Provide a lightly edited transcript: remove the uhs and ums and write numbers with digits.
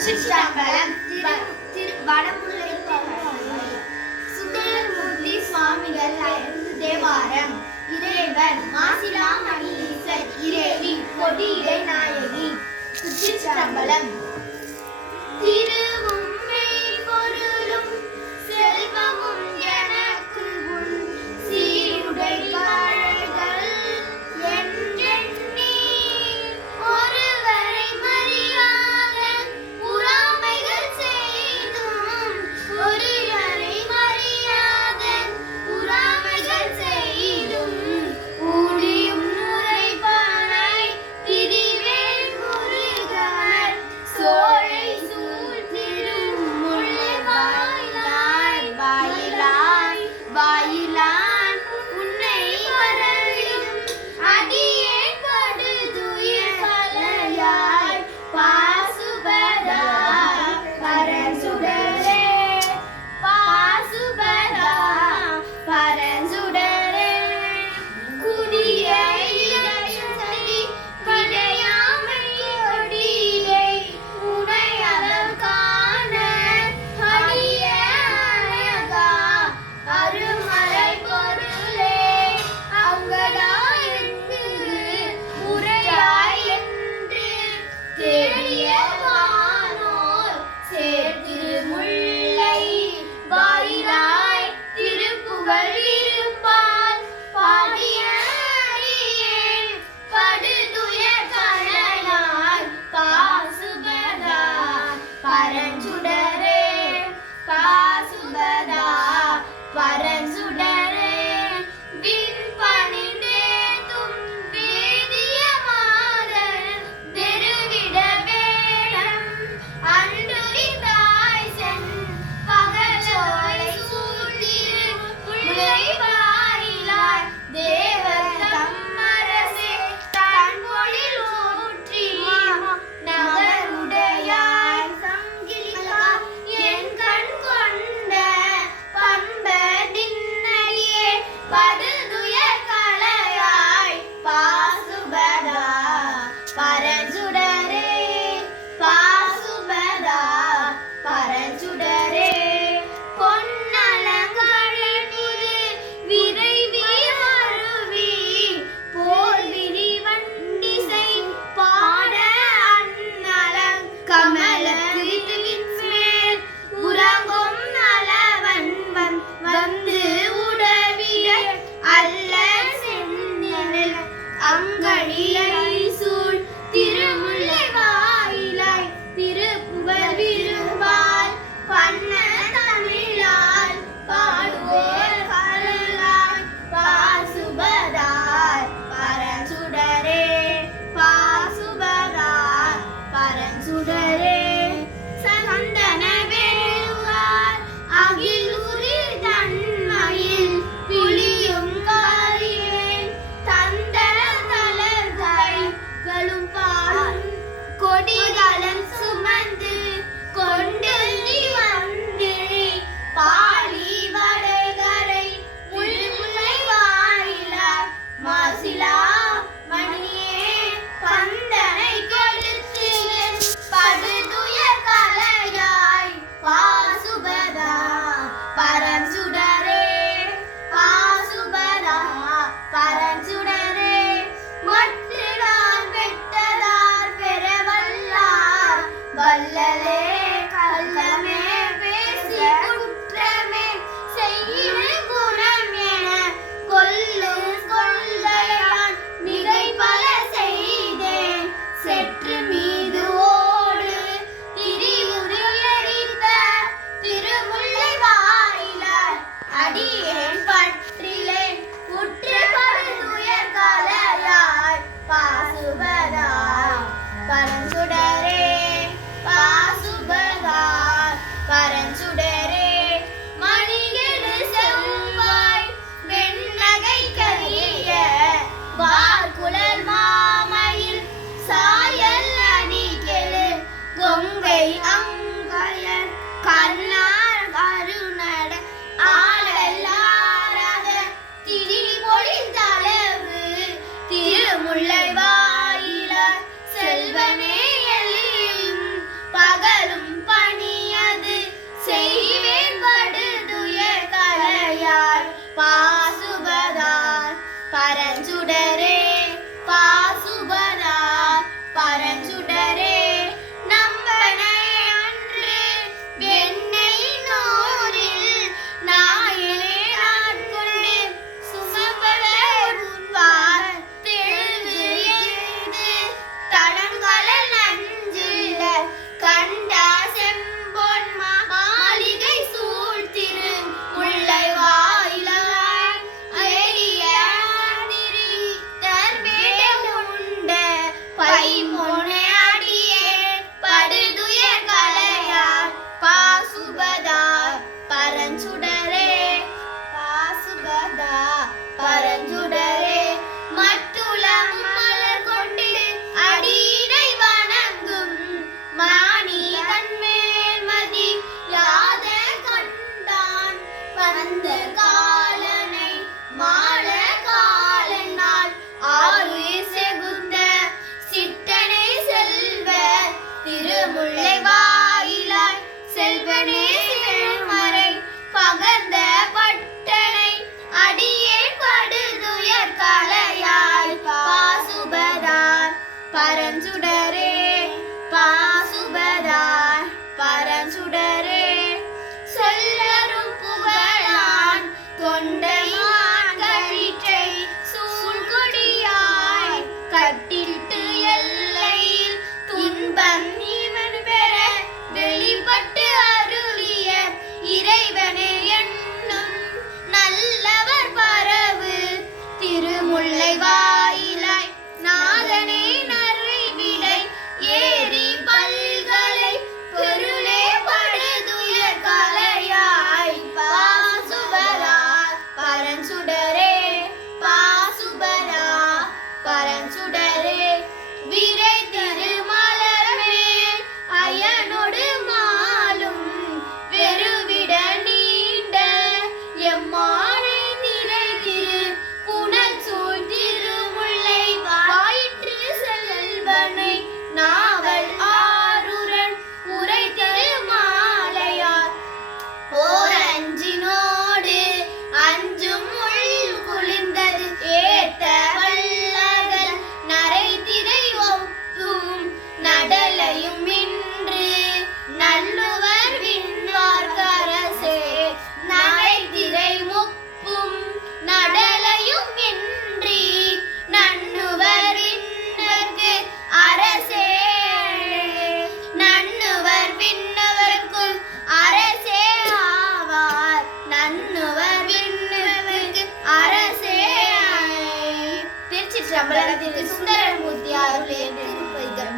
திருச்சிற்றம்பலம் வடமுல்லை சுந்தரமூர்த்தி சுவாமிகள் தேவாரம். இறைவன் மாசிலாமணி ஈசன் இறைவி கொடியிடை நாயகி. திருச்சிற்றம்பலம். திருவும் மெய்பொருளும் செல்வமும் எனக்கு உன் சீருடை காழகள் என்றெண்ணி ஒருவரை மறியாத உறாமைகள் செய்தும் ஒருவரை மறியாத உறாமைகள் செய்தும் ஊழியும் உரைப்பானாய் திரிவேல் முருகர் சோலை சூழ் திருமுல்லை வாயிலாய் வாயிலாய் வாயிலான் உன்னை வரவிடும் அடியே படுதுயர் கலையாய் பாசுபதா பரசுடரே பாசுபதா பரசுடரே குடிய இடைச்சதி விடையாமை கொடியிலே உனை அருள் காண அடிய அழகா அருமறை பொருளே அங்கடாயிருந்து உரையாய் என்று தேடிய வானோர் சேர்த்திருமுல்லை வாயிலாய் திருப்புகழ் இருப்பால் பாடிய அடியேன் படுதுயர் கலையாய் பாசுபதா பரஞ்சுடரே பாசுபதா பரஞ்சுடரே விண்பணிந்தேத்தும் வேதிய மாதர் வெறுவிட வேடம் அன்றுரிந்தாய் சென் பகலோலை சூழ்திரு முல்லை வாயிலாய் தேவர் தம்மரசே தன் பொழில் ஊற்றி நகருடையாய் சங்கிலிகா என் கண் கொண்ட பண்ப நின்னடியே படுதுயர் கலையாய் பாசுபதா பரஞ்சுடரே பாசுபதா பரஞ்சுடரே பொன்னலங்கழல் புது விரைவி அருவி போர் விரி வண்டிசை பாட அந்நலம் கமலத்தின் மேல் உறங்கும் நலவன் வந்து உடவிட அல்ல செந்நிழல் அங்கழியை சூழ் திருமுல்லை வாயிலாய் திருப்புகழ் விரும்பால் பண்ண தமிழால் பாடுவோர் கல்லாய் பாசுபதா பரஞ்சுடரே பாசுபதா பரஞ்சுடரே சந்தன வேறுகார் அகில் உரி தன்மையில் புலியும் காரியேன் தந்த தளர்களும் பாலும் கொடிகளம் சுமந்து கொண்டு நீ வந்து பாலி வடகரை முல்லை வாயிலாய் மாசிலா மணியே பந்தனை கொடுத்து படுதுயர் கலையாய் பாசுபதா பரஞ்சுடரே பாசுபதா பரஞ்சுடரே மற்றடான் பெற்றதார் பெறவல்லார் வல்லலே கள்ளமே பேசி குற்றமே செய்யிரு குணம் என கொல்லும் கொள்கையான் மிகை பல செய்தேன் செற்று மீது ஓடு திரிவுரியரித்த திருமுல்லை வாயிலாய் அடியேன் பற்றிலேன் உற்று படுதுயர் கலையாய் பாசுபதா பரஞ்சுடரே பாசுபதா பரஞ்சுடரே மணிகெடு செவ்வாய் வெண்ணகை கரிய வார்குழல் மாமையில் சாயல் அணிகெழு கொங்கை அங்கையர் கண்ணார் கருநட ஆடலாரத திரி பொழிந்தளவு திருமுல்லை வாயிலாய் செல்வமே எல்லியும் பக திருமுல்லை வாயிலாய் செல்வனே செல்மறை பகர்ந்த பட்டனை அடியேன் படுதுயர் களையாய் பாசுபதார் பரஞ்சுடரே பாசுபதார் பரஞ்சுடரே சொல்லரும் புகழான் தொண்டைமான் கழிற்றை சூழ்கொடியாய் கட்டிட்டு எல்லையில் துன்பம் இவன் பெற வெளிப்பட்டு அருளிய இறைவனே என்னும் நல்லவர் பரவு திருமுல்லை வாயிலாய் நாதனே நரை விடை ஏறி பல்கலை பொருளே படுதுயர் களையாய் பாசுபதார் பரஞ்சுடரே பாசுபதார் பரஞ்சுடரே விரை திருமலர்மே அயனொடு மாலும் வெறுவிட நீண்ட எம்மானை நிறை திரு புனல் சூழ் திருமுல்லை வாயிற்று செல்வனை நாவல் ஆருடன் உரை திருமாலையார் ஓர் அஞ்சினோடு அஞ்சும் உள் குளிர்ந்தது ஏத்த வல்லர்கள் நரை திரை ஒப்பும் நடலையும் இன்று நல்லுவர் விண்வார் கரசே நரை திரை முப்பும் நடலையும் இன்றி நன்னுவர் விண்ணவர்க்கு அரசே நன்னுவர் விண்ணவர்க்கும் அரசே ஆவார் நன்னுவர் விண்ணவர்க்கு அரசே. திருச்சிற்றம்பலம். திரு சுந்தரமூர்த்தி அருளிய திருப்பதிகம்.